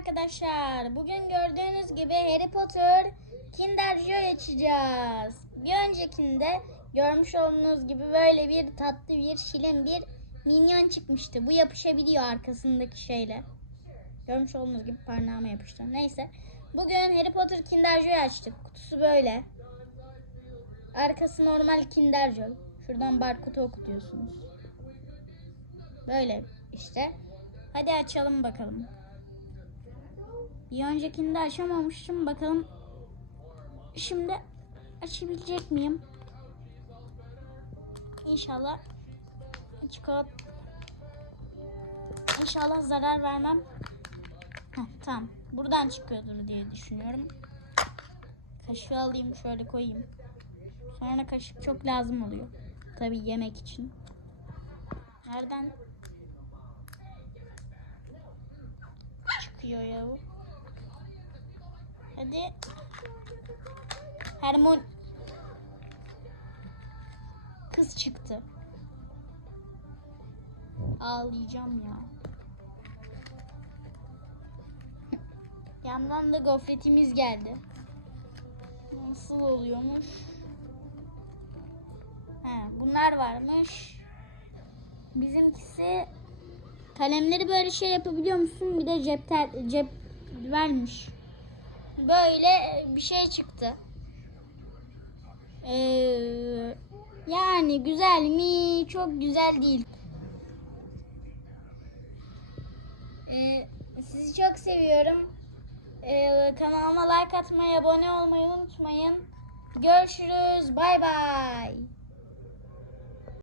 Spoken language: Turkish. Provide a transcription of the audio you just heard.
arkadaşlar. Bugün gördüğünüz gibi Harry Potter Kinder Joy açacağız. Bir öncekinde görmüş olduğunuz gibi böyle bir tatlı bir şirin bir minyon çıkmıştı. Bu yapışabiliyor arkasındaki şeyle. Görmüş olduğunuz gibi parmağıma yapıştı. Neyse. Bugün Harry Potter Kinder Joy açtık. Kutusu böyle. Arkası normal Kinder Joy. Şuradan barkodu okutuyorsunuz. Böyle işte. Hadi açalım bakalım. Bir öncekinde açamamıştım. Bakalım şimdi açabilecek miyim? İnşallah çikolat İnşallah zarar vermem. Heh, tamam. Buradan çıkıyordur diye düşünüyorum. Kaşığı alayım şöyle koyayım. Sonra kaşık çok lazım oluyor. Tabii yemek için. Nereden çıkıyor ya bu? Hadi. Hermon kız çıktı. Ağlayacağım ya. Yandan da gofretimiz geldi. Nasıl oluyormuş? He, bunlar varmış. Bizimkisi kalemleri böyle şey yapabiliyor musun? Bir de cep tel- cep vermiş. Böyle bir şey çıktı. Ee, yani güzel mi? Çok güzel değil. Ee, sizi çok seviyorum. Ee, kanalıma like atmayı, abone olmayı unutmayın. Görüşürüz. Bay bay.